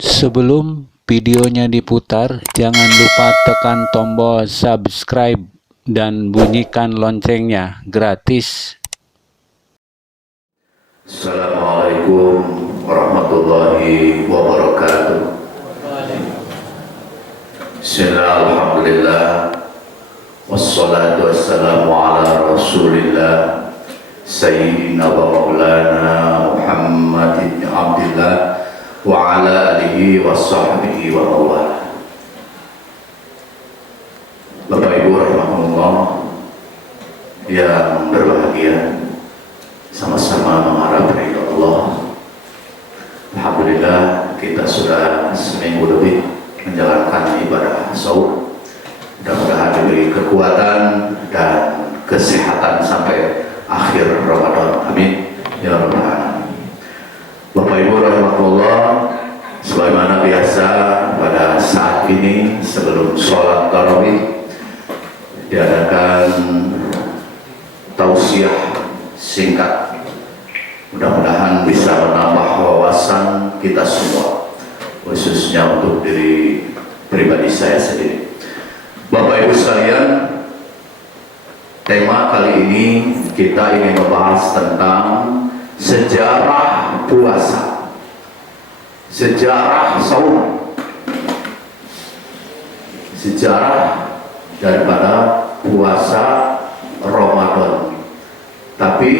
Sebelum videonya diputar, jangan lupa tekan tombol subscribe dan bunyikan loncengnya, gratis. Assalamualaikum warahmatullahi wabarakatuh. Bismillah, alhamdulillah, wassalatu wassalamu ala rasulillah Sayyidina wa maulana Muhammad ibn Abdillah wa ala alihi wa sahbihi wa mawala. Bapak Ibu rahimahullah yang berbahagia, sama-sama mengharap ridha Allah. Alhamdulillah kita sudah seminggu lebih menjalankan ibadah saum. Mudah-mudahan diberi kekuatan dan kesehatan sampai akhir Ramadan. Amin ya rabbal alamin. Bapak Ibu rahimahullah, sebagaimana biasa pada saat ini sebelum sholat tarawih diadakan tausiah singkat. Mudah-mudahan bisa menambah wawasan kita semua, khususnya untuk diri pribadi saya sendiri. Bapak Ibu sekalian, tema kali ini kita ingin membahas tentang sejarah puasa, sejarah saum, sejarah daripada puasa Ramadan. Tapi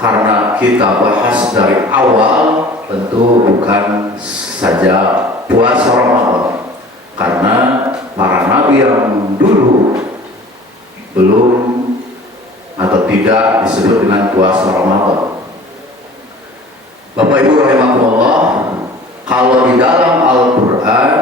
karena kita bahas dari awal, tentu bukan saja puasa Ramadan, karena para nabi yang dulu belum atau tidak disebut dengan puasa Ramadan. Bapak Ibu rahimahullah, kalau di dalam Al-Quran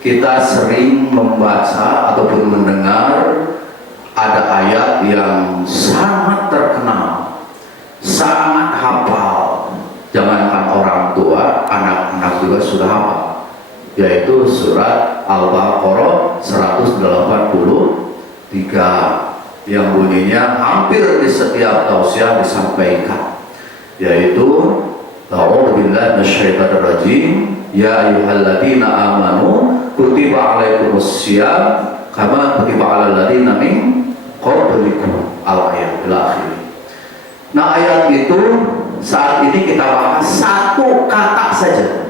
kita sering membaca ataupun mendengar ada ayat yang sangat terkenal, sangat hafal, jangankan orang tua, anak-anak juga sudah hafal, yaitu surat Al-Baqarah 183 yang bunyinya hampir di setiap tausiah disampaikan, yaitu A'udzubillahi minasyaitonir rajim, ya ayyuhalladzina amanu kutiba alaikumussyiyam kama kutiba alal ladzina min qablikum, al-ayat ila akhir. Nah, ayat itu saat ini kita bahas satu kata saja,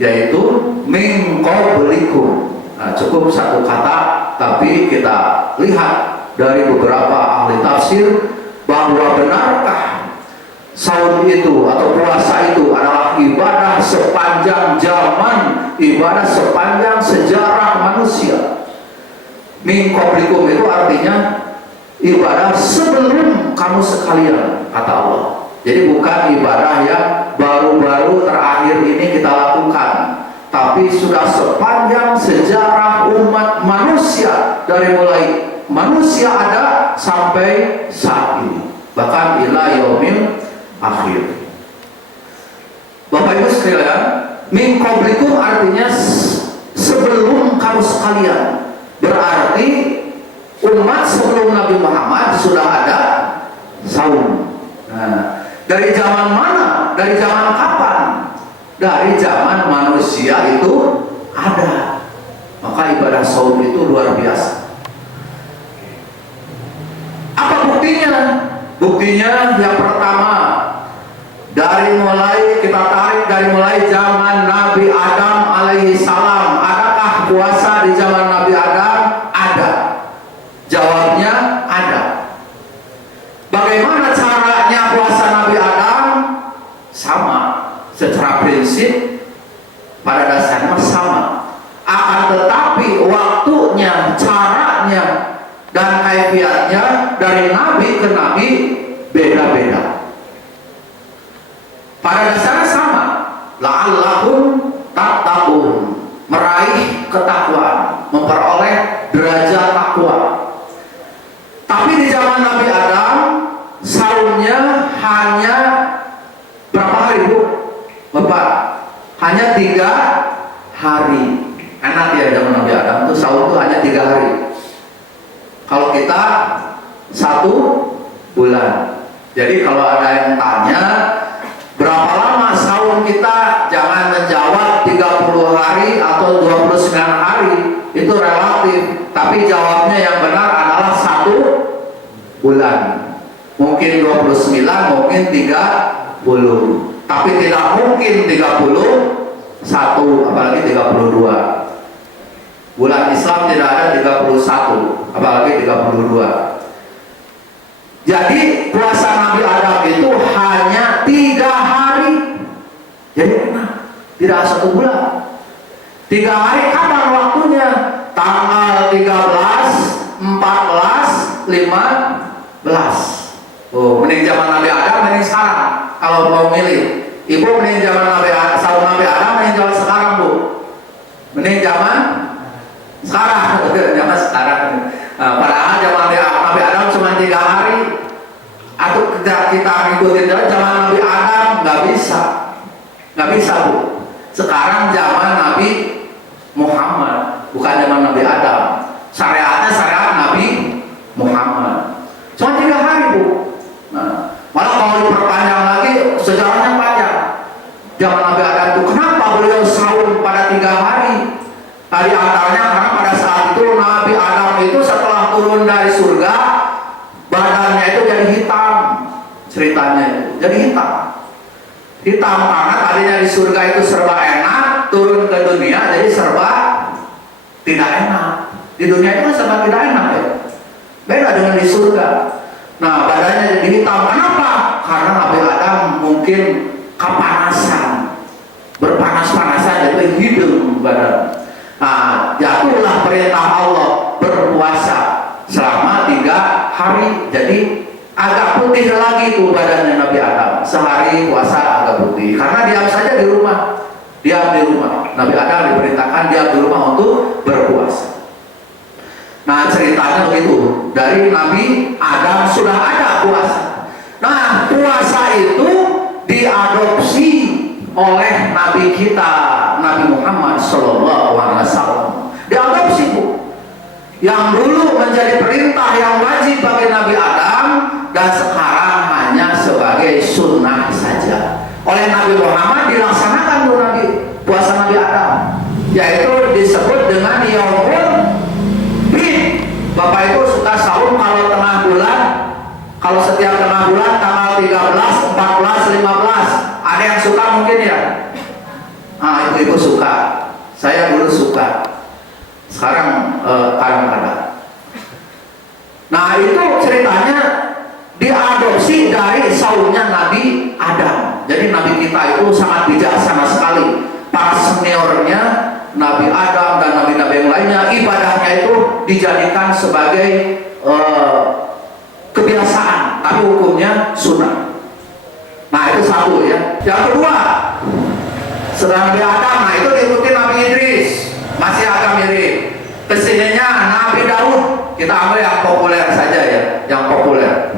yaitu min qablikum. Nah, cukup satu kata, tapi kita lihat dari beberapa ahli tafsir bahwa benarkah saum itu atau puasa itu adalah ibadah sepanjang zaman, ibadah sepanjang sejarah manusia. Min qablikum itu artinya ibadah sebelum kamu sekalian, kata Allah. Jadi bukan ibadah yang baru-baru terakhir ini kita lakukan, tapi sudah sepanjang sejarah umat manusia, dari mulai manusia ada sampai saat ini, bahkan ila yaumil akhir. Bapak Ibu sekalian, min qablikum artinya sebelum kamu sekalian. Berarti umat sebelum Nabi Muhammad sudah ada saum. Nah, dari zaman mana? Dari zaman kapan? Dari zaman manusia itu ada. Maka ibadah saum itu luar biasa. Apa buktinya? Buktinya yang pertama, dari mulai kita tarik dari mulai zaman Nabi Adam alaihi salam. Adakah puasa di zaman Nabi Adam? Ada. Jawabnya ada. Bagaimana caranya puasa Nabi Adam? Sama. Secara prinsip pada dasarnya sama. Akan tetapi waktunya, caranya, dan kaifiatnya dari nabi ke nabi beda-beda. Pada dasarnya sama, la'allakum tattaqun, meraih ketakwaan, memperoleh derajat takwa. Tapi di zaman Nabi Adam, saumnya hanya berapa hari, Bu? Bapak? Hanya 3 hari. Enak ya, zaman Nabi Adam itu saum itu hanya 3 hari. Kalau kita 1 bulan. Jadi kalau ada yang tanya berapa lama saum kita, jangan menjawab 30 hari atau 29 hari, itu relatif. Tapi jawabnya yang benar adalah 1 bulan. Mungkin 29, mungkin 30. Tapi tidak mungkin 31, apalagi 32. Bulan Islam tidak ada 31, apalagi 32. Jadi puasa Nabi Adam itu hanya 3 hari. Jadi benar, tidak 1 bulan. 3 hari kapan waktunya? Tanggal 13, 14, 15. Oh, mending zaman Nabi Adam, mending sekarang. Kalau mau milih, ibu mending zaman Nabi Adam, mending zaman sekarang, Bu. Mending zaman sekarang, zaman sekarang. Nah, padahal zaman Nabi Adam cuma 3 hari. Atau kita ngikutin zaman Nabi Adam, nggak bisa, Bu. Sekarang zaman Nabi Muhammad, bukan zaman Nabi Adam. Syariatnya syariat Nabi Muhammad. Cuma 3 hari, Bu. Nah, malah kalau diperpanjang lagi, sejarahnya panjang. Zaman Nabi Adam itu kenapa beliau sahur pada 3 hari? Tadi antaranya karena pada saat itu Nabi Adam itu setelah turun dari surga, badannya itu jadi hitam. Ceritanya itu jadi hitam. Hitam karena tadinya di surga itu serba enak, turun ke dunia jadi serba tidak enak. Di dunia itu serba tidak enak, ya. Beda dengan di surga. Nah, badannya jadi hitam. Kenapa? Karena Nabi Adam mungkin kepanasan, berpanas-panasan, jadi hidung badan. Nah, jatuhlah perintah Allah berpuasa selama 3 hari. Jadi agak putih lagi tuh badannya Nabi Adam. Sehari puasa agak putih karena diam saja di rumah. Diam di rumah. Nabi Adam diperintahkan diam di rumah untuk berpuasa. Nah, ceritanya begitu. Dari Nabi Adam sudah ada puasa. Nah, puasa itu diadopsi oleh Nabi kita, Nabi Muhammad SAW. Diadopsi, Bu. Yang dulu menjadi perintah yang wajib bagi Nabi Adam dan sekarang hanya sebagai sunnah saja. Oleh Nabi Muhammad dilaksanakan tuh Nabi puasa Nabi Adam, yaitu disebut dengan Yaumul Bid. Bapak Ibu suka sahur kalau tengah bulan, kalau setiap tengah bulan tanggal 13, 14, 15. Ada yang suka mungkin ya? Nah, ibu-ibu suka. Saya dulu suka. Sekarang kadang-kadang. Nah, itu ceritanya diadopsi dari sahurnya Nabi Adam. Jadi Nabi kita itu sangat bijaksana sekali. Para seniornya Nabi Adam dan nabi-nabi yang lainnya, ibadahnya itu dijadikan sebagai kebiasaan, tapi hukumnya sunnah. Nah, itu satu ya. Yang kedua, setelah Nabi Adam, nah itu diikuti Nabi Idris, masih agak mirip. Kesininya Nabi Daud, kita ambil yang populer saja ya, yang populer.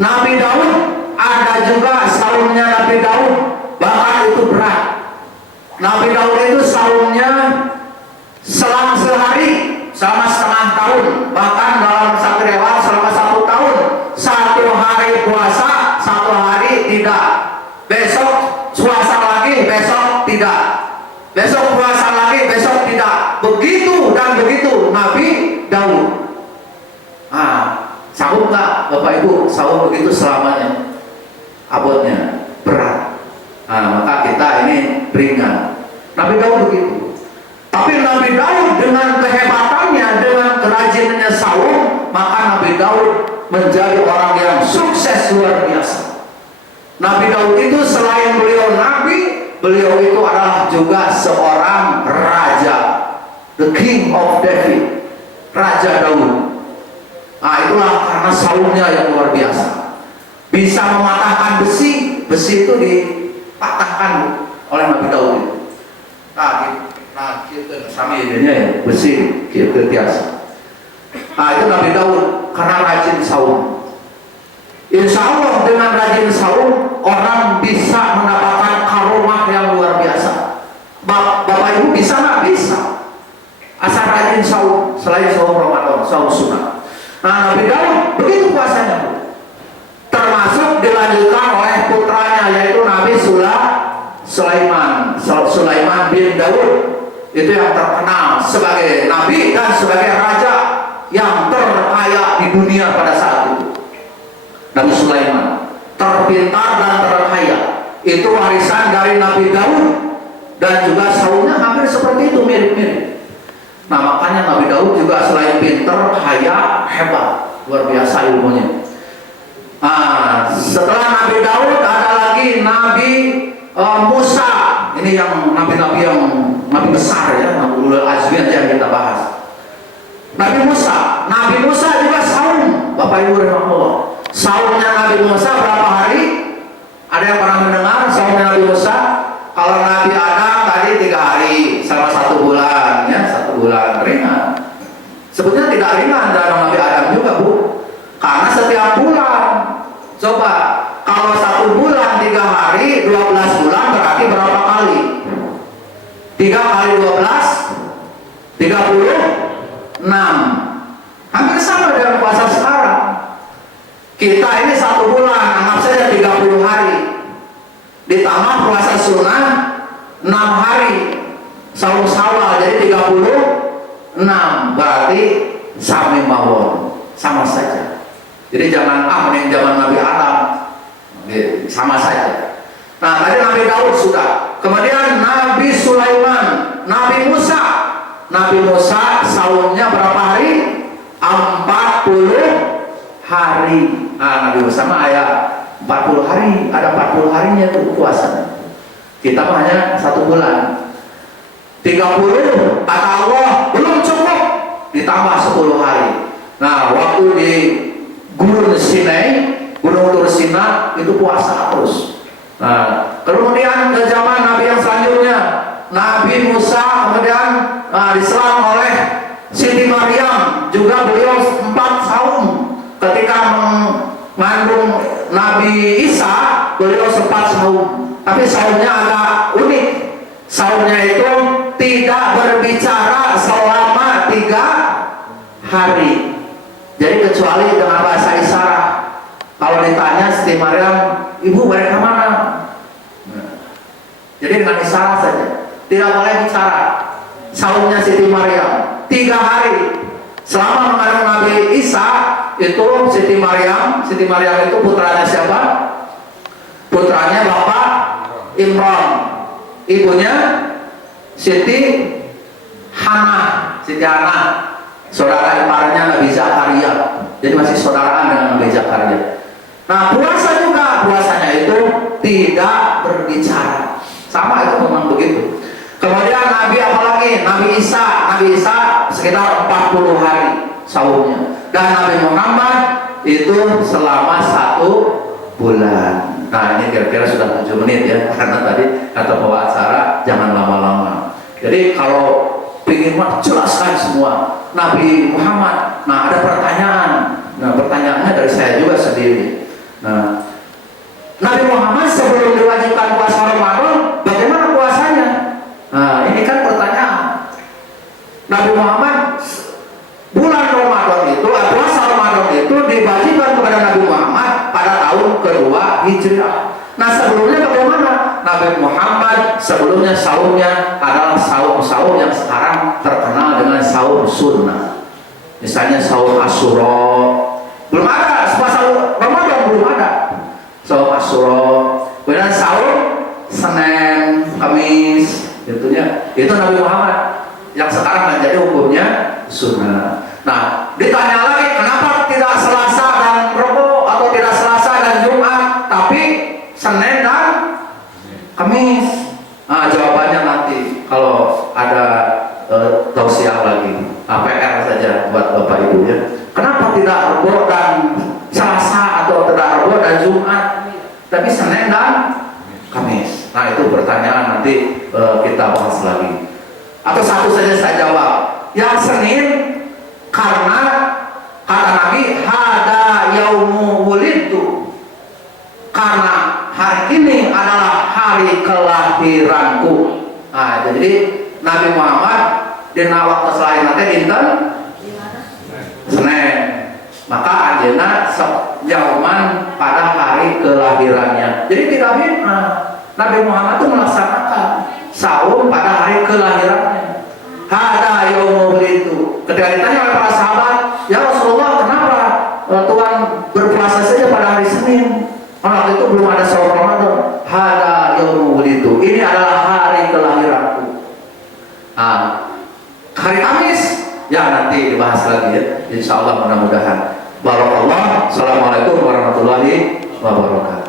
Nabi Daud ada juga sahurnya Nabi Daud, bahkan itu berat. Nabi Daud itu sahurnya selang sehari, selama setengah tahun, bahkan dalam satu riwayat selama 1 tahun. 1 hari puasa, 1 hari tidak. Besok puasa lagi, besok tidak. Besok puasa lagi, besok tidak. Begitu dan begitu Nabi Daud. Nah, sahur nggak Bapak Ibu? Sahur begitu selamanya? Abotnya berat. Nah, maka kita ini ringan. Nabi Daud begitu. Tapi Nabi Daud dengan kehebatannya, dengan kerajinannya sahur, maka Nabi Daud menjadi orang yang sukses luar biasa. Nabi Daud itu selain beliau nabi, beliau itu adalah juga seorang raja, the king of David, Raja Daud. Nah, itulah karena sahurnya yang luar biasa. Bisa mematahkan besi, besi itu dipatahkan oleh Nabi Daud itu. Nah, kita sama idenya ya, besi kita biasa. Nah, itu Nabi Daud karena rajin sahur. Insya Allah dengan rajin sahur orang bisa mendapatkan karomah yang luar biasa. Bapak Ibu bisa nggak? Bisa. Asal rajin sahur, selain sahur Ramadan, sahur sunnah. Nah, Nabi Daud begitu puasanya, termasuk dilanjutkan oleh putranya yaitu Nabi Sulaiman. Sulaiman bin Daud. Itu yang terkenal sebagai nabi dan sebagai raja yang terkaya di dunia pada saat itu. Nabi Sulaiman terpintar dan terkaya. Itu warisan dari Nabi Daud, dan juga Saulnya hampir seperti itu, mirip-mirip. Nah, makanya Nabi Daud juga selain pintar, kaya, hebat, luar biasa ilmunya. Nah, setelah Nabi Daud ada lagi Nabi Musa. Ini yang nabi-nabi yang nabi besar ya, Nabi Ulul Azmi aja yang kita bahas. Nabi Musa juga saum, Bapak Ibu rahimahullah. Saumnya Nabi Musa berapa hari? Ada yang pernah mendengar saumnya Nabi Musa? Kalau Nabi Adam tadi 3 hari sama 1 bulan, ya 1 bulan, ringan. Sebetulnya tidak ringan dalam Nabi Adam juga, Bu, karena setiap bulan. Coba kalau 1 bulan 3 hari, 12 bulan berarti berapa kali? 3 kali 12 36. Hampir sama dengan puasa sekarang. Kita ini 1 bulan, anggap saja 30 hari. Ditambah puasa sunnah 6 hari. Saum Syawal jadi 36. Berarti sami mawon, sama saja. Jadi jangan mending zaman Nabi Adam. Sama saja. Nah, tadi Nabi Daud sudah. Kemudian Nabi Sulaiman, Nabi Musa. Nabi Musa saumnya berapa hari? 40 hari. Nah, Nabi Musa mah ada 40 hari, ada 40 harinya itu puasa. Kita mah hanya 1 bulan. 30 kata Allah belum cukup, ditambah 10 hari. Nah, waktu di Gunung Sinai, Gunung Tursina itu puasa terus. Nah, kemudian ke zaman Nabi yang selanjutnya, Nabi Musa kemudian diserang oleh Siti Maryam, juga beliau 4 saum. Ketika mengandung Nabi Isa, beliau sempat saum. Tapi saumnya agak unik. Saumnya itu tidak berbicara selama 3 hari. Jadi kecuali dengan bahasa isyarat. Kalau ditanya Siti Maryam, ibu balik ke mana? Jadi dengan isyarat saja, tidak boleh bicara. Saumnya Siti Maryam 3 hari. Selama mengandung Nabi Isa itu Siti Maryam itu putranya siapa? Putranya Bapak Imran, ibunya Siti Hana, saudara iparnya Nabi Zakaria. Jadi masih saudaraan dengan Nabi Zakaria. Nah, puasa juga, puasanya itu tidak berbicara. Sama, itu memang begitu. Kemudian Nabi apalagi? Nabi Isa sekitar 40 hari saumnya. Dan Nabi Muhammad itu selama 1 bulan. Nah, ini kira-kira sudah 7 menit ya, karena tadi kata bawa acara jangan lama-lama. Jadi kalau ingin jelaskan semua Nabi Muhammad, nah ada pertanyaan. Nah, pertanyaannya dari saya juga sendiri. Nah, Nabi Muhammad sebelum diwajibkan puasa Ramadan, bagaimana puasanya? Nah, ini kan pertanyaan. Nabi Muhammad bulan Ramadan itu, puasa Ramadan itu diwajibkan kepada Nabi Muhammad pada tahun kedua Hijriah. Nah, sebelumnya bagaimana? Nabi Muhammad sebelumnya saumnya adalah saum yang sekarang terkenal dengan saum sunnah. Misalnya saum Asyura, belum ada. Puasa Ramadan belum ada saum Asyura. Kemudian saum Senin, Kamis, itunya itu Nabi Muhammad yang sekarang menjadi hukumnya sunnah. Nah, ditanya lagi, kenapa tidak Selasa dan Rabu atau tidak Selasa dan Jumat, tapi Senin dan Kamis? Nah, jawabannya nanti kalau ada tausiah lagi, PR saja buat Bapak Ibu ya. Kenapa tidak Rabu dan Selasa atau tidak Rabu dan Jumat, tapi Senin dan Kamis? Nah, itu pertanyaan nanti kita bahas lagi. Atau satu saja saya jawab. Yang Senin karena kata Nabi hada yaumu wulidtu, karena hari ini adalah hari kelahiranku. Nah, jadi Nabi Muhammad dina waktu selain nanti dinten Senin, maka anjeunna jauman pada hari kelahirannya. Jadi tidak bid'ah. Nabi Muhammad itu melaksanakan sahur pada hari kelahirannya. Hada yaumul itu. Ketika ditanya oleh para sahabat, ya Rasulullah, kenapa Tuhan berpuasa saja pada hari Senin? Karena itu belum ada sahur Ramadan. Hada yaumul itu. Ini adalah hari kelahiranku. Nah, hari Kamis ya nanti dibahas lagi ya. Insya Allah mudah-mudahan. Barakallah. Assalamualaikum warahmatullahi wabarakatuh.